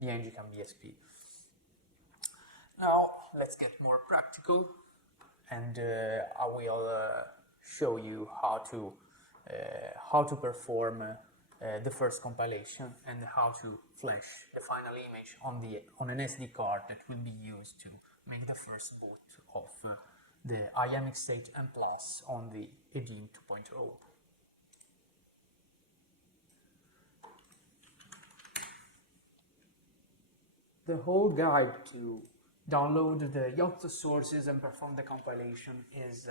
the Engicam BSP. Now let's get more practical, and I will show you how to perform the first compilation and how to flash the final image on an SD card that will be used to make the first boot of the IMX8 M Plus on the Engicam 2.0. The whole guide to download the Yocto sources and perform the compilation is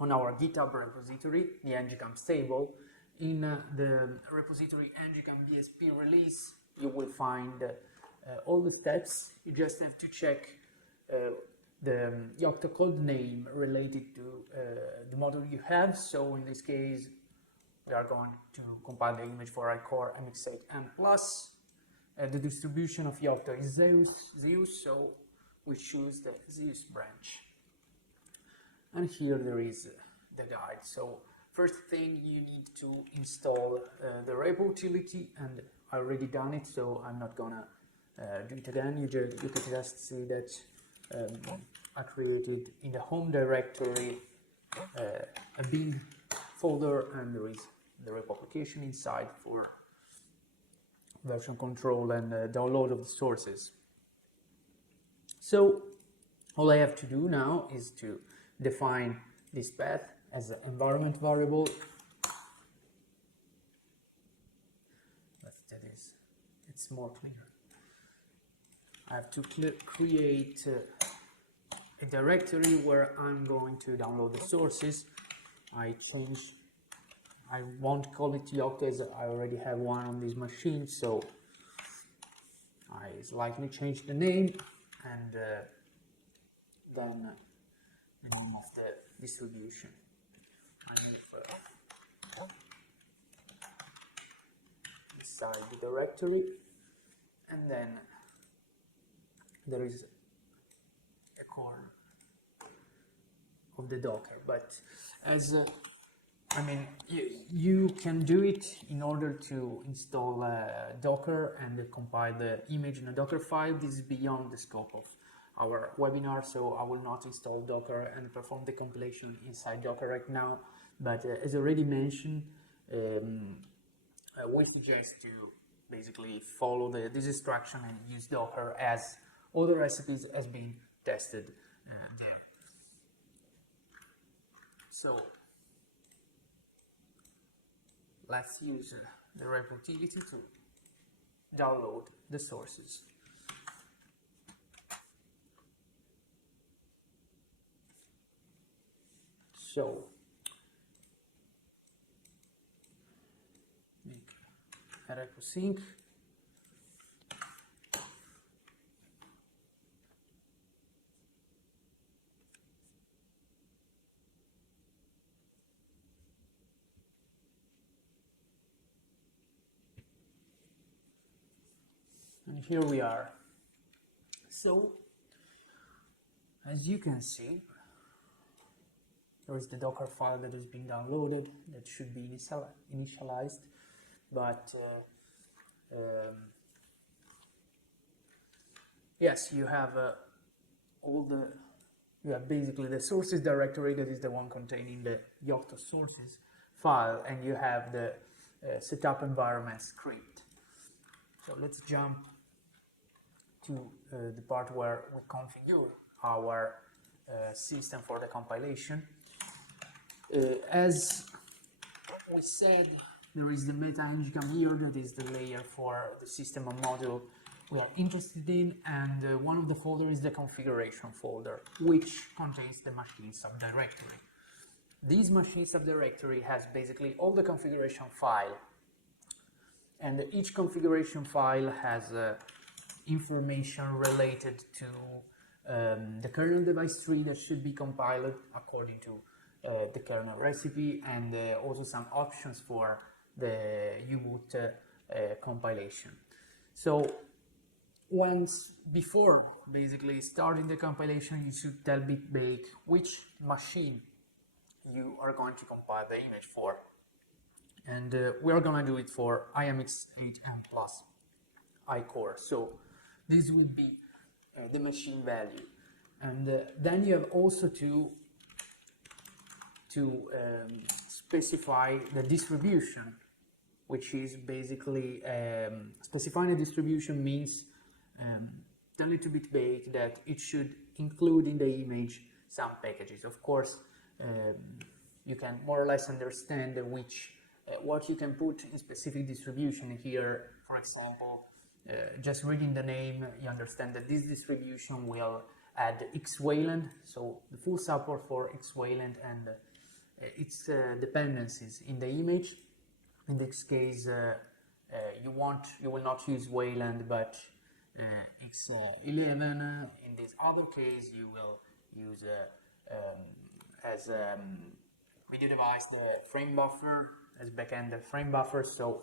on our GitHub repository, the Engicam stable. In the repository Engicam BSP release, you will find all the steps. You just have to check the Yocto code name related to the model you have. So in this case, we are going to compile the image for iCore MX8 M Plus. The distribution of Yocto is Zeus, so we choose the Zeus branch. And here there is the guide. So first thing, you need to install the repo utility, and I already done it, so I'm not gonna do it again. You can just see that I created in the home directory a bin folder, and there is the repo application inside for version control and download of the sources. So all I have to do now is to define this path as an environment variable. Let's do this, it's more clear. I have to create a directory where I'm going to download the sources. I won't call it Yocto as I already have one on this machine, so I slightly change the name and then the name of the distribution. I move inside the directory, and then there is a core of the Docker. But as I mean, you can do it in order to install Docker and compile the image in a Docker file. This is beyond the scope of our webinar, so I will not install Docker and perform the compilation inside Docker right now. But as already mentioned, we suggest to basically follow this instruction and use Docker, as all the recipes has been tested there. So let's use the repo utility to download the sources. So make a repo sync. And here we are. So as you can see, there is the Docker file that has been downloaded that should be initialized, but yes, you have you have basically the sources directory, that is the one containing the Yocto sources file, and you have the setup environment script. So let's jump to the part where we configure our system for the compilation. As we said, there is the meta Engicam here, that is the layer for the system and module we are interested in, and one of the folders is the configuration folder, which contains the machine subdirectory. This machine subdirectory has basically all the configuration file, and each configuration file has information related to the kernel device tree that should be compiled according to the kernel recipe, and also some options for the whit compilation. So before basically starting the compilation, you should tell BitBake which machine you are going to compile the image for, and we are going to do it for IMX8 M Plus. iCore. So this would be the machine value. And then you have also to specify the distribution, which is basically specifying a distribution means telling to BitBake that it should include in the image some packages. Of course, you can more or less understand which what you can put in specific distribution here. For example, just reading the name, you understand that this distribution will add X-Wayland, so the full support for X-Wayland and its dependencies in the image. In this case, you will not use Wayland, but X11. In this other case, you will use as video device the frame buffer, as backend the frame buffer. So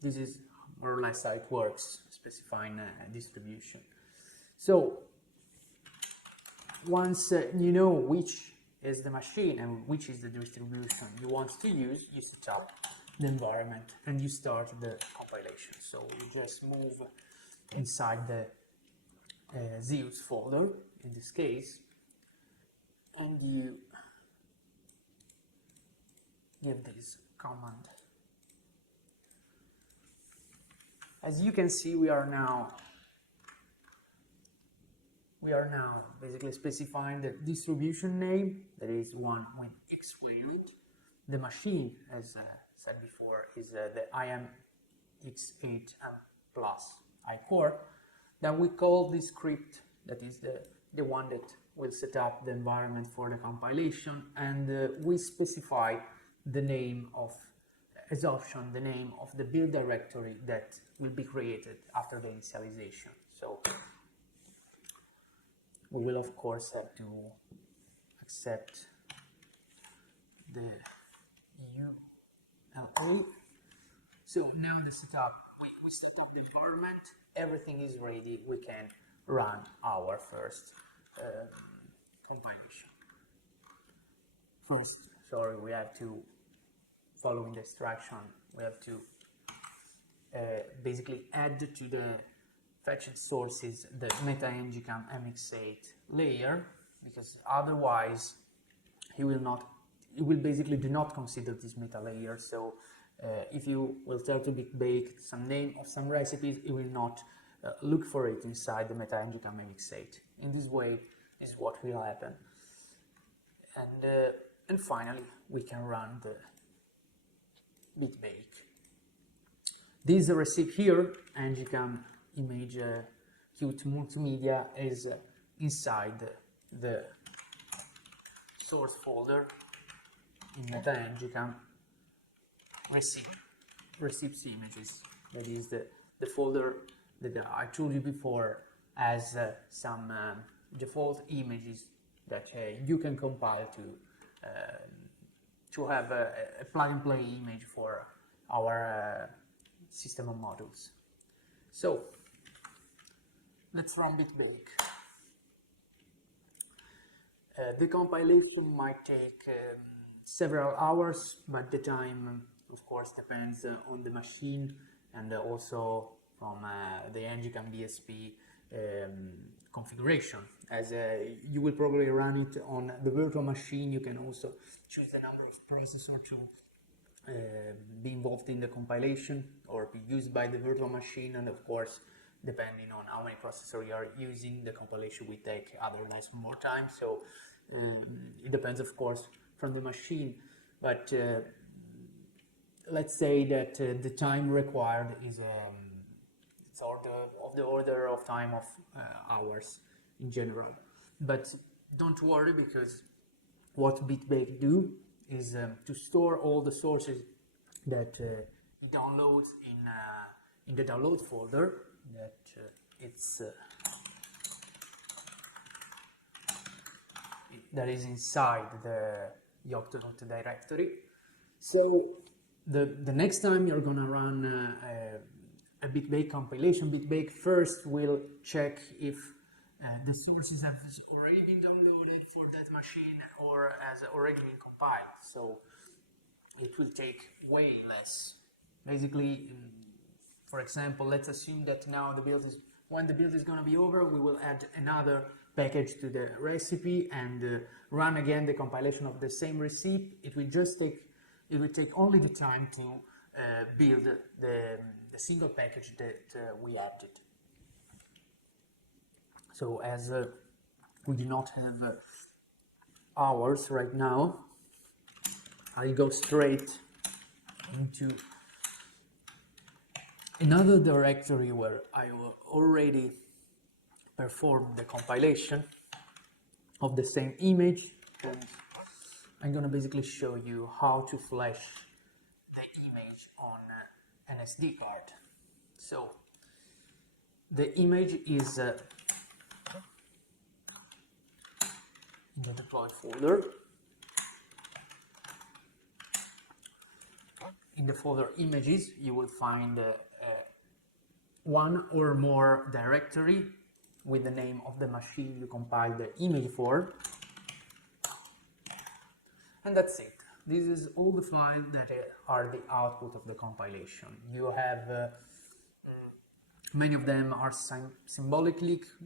this is more or less how it works, specifying distribution. So once you know which is the machine and which is the distribution you want to use, you set up the environment and you start the compilation. So you just move inside the Zeus folder in this case, and you give this command. As you can see, we are now basically specifying the distribution name, that is one with X-Wayland. The machine, as said before, is the IM-X8M Plus iCore. Then we call this script, that is the one that will set up the environment for the compilation, and we specify the name of, as option, the name of the build directory that will be created after the initialization. So we will of course have to accept the ULA. So now the setup, we set up the environment, everything is ready, we can run our first compilation. First, sorry, we have to, following the instruction, we have to basically add to the fetched sources the meta Engicam NXP layer, because otherwise he will basically do not consider this meta layer. So if you will tell to BitBake some name of some recipes, it will not look for it inside the meta Engicam NXP. In this way, is what will happen. And finally, we can run the BitBake. This recipe here, Engicam image Qt multimedia, is inside the source folder in meta Engicam recipes images. That is the folder that I told you before has some default images that you can compile to have a plug-and-play image for our system of modules. So let's run BitBake. The compilation might take several hours, but the time, of course, depends on the machine and also from the Engicam BSP configuration. As you will probably run it on the virtual machine, you can also choose the number of processors to be involved in the compilation or be used by the virtual machine, and of course, depending on how many processors you are using, the compilation will take otherwise more time. So it depends, of course, from the machine, but let's say that the time required is sort of the order of time of hours in general. But don't worry, because what BitBake do is to store all the sources that you download in the download folder that that is inside the Yoctonaut directory. So the next time you're gonna run a BitBake compilation, BitBake first will check if the sources have already been downloaded for that machine or has already been compiled. So it will take way less. Basically, For example, let's assume that now when the build is going to be over, we will add another package to the recipe and run again the compilation of the same recipe. It will take only the time to build the single package that we added. So as we do not have hours right now, I go straight into another directory where I already performed the compilation of the same image, and I'm going to basically show you how to flash the image on an SD card. So the image is in the deploy folder. In the folder images, you will find one or more directory with the name of the machine you compile the image for. And that's it. This is all the files that are the output of the compilation. You have many of them are symbolic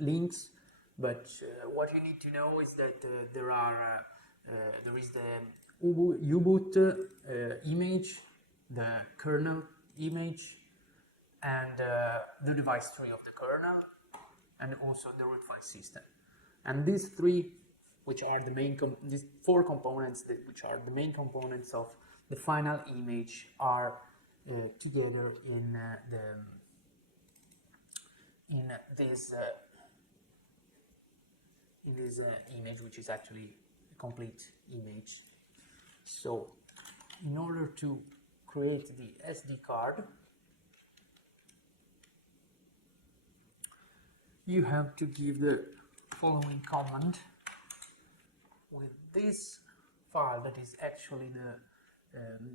links, but what you need to know is that there is the U-boot image, the kernel image, and the device tree of the kernel, and also the root file system. And these three, which are the main, these four components, which are the main components of the final image, are together in this image, which is actually a complete image. So, in order to create the SD card, you have to give the following command with this file that is actually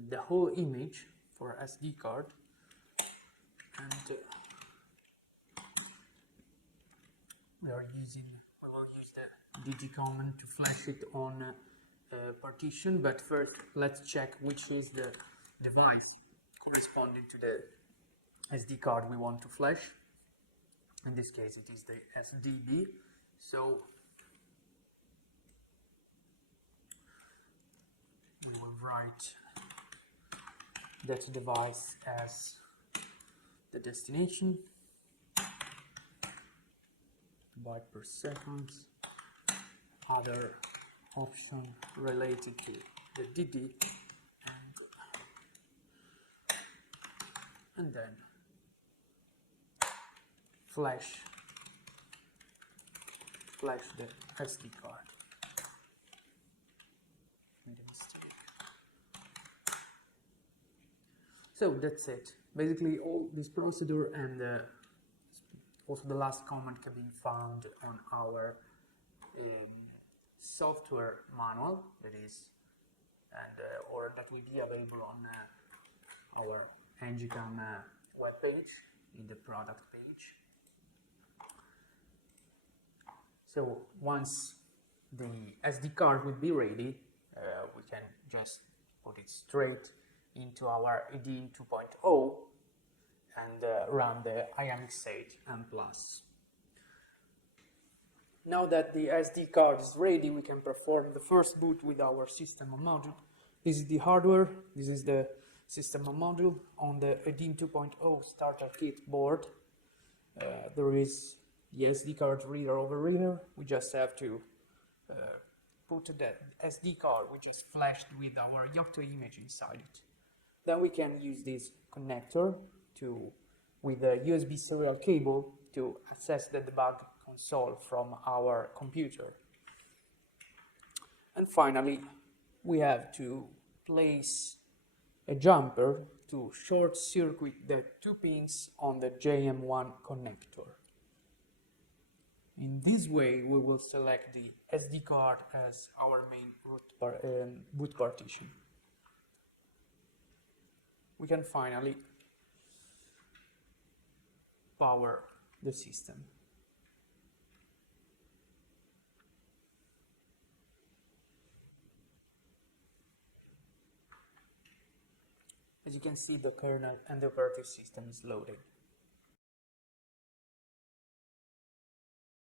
the whole image for SD card, and we will use the dd command to flash it on a partition. But first, let's check which is the device corresponding to the SD card we want to flash. In this case, it is the SDB. So we will write that device as the destination, byte per second, other option related to the DD, and then flash the SD card. Made a mistake. So that's it. Basically, all this procedure and also the last command can be found on our software manual, that is, or that will be available on our Engicam webpage in the product page. So once the SD card will be ready, we can just put it straight into our EDIN 2.0 and run the IMX8 and Plus. Now that the SD card is ready, we can perform the first boot with our system module. This is the hardware, this is the system module. On the EDIN 2.0 starter kit board, there is the SD card reader over reader. We just have to put the SD card, which is flashed with our Yocto image inside it. Then we can use this connector with a USB serial cable to access the debug console from our computer. And finally, we have to place a jumper to short circuit the two pins on the JM1 connector. In this way, we will select the SD card as our main boot partition. We can finally power the system. As you can see, the kernel and the operative system is loading.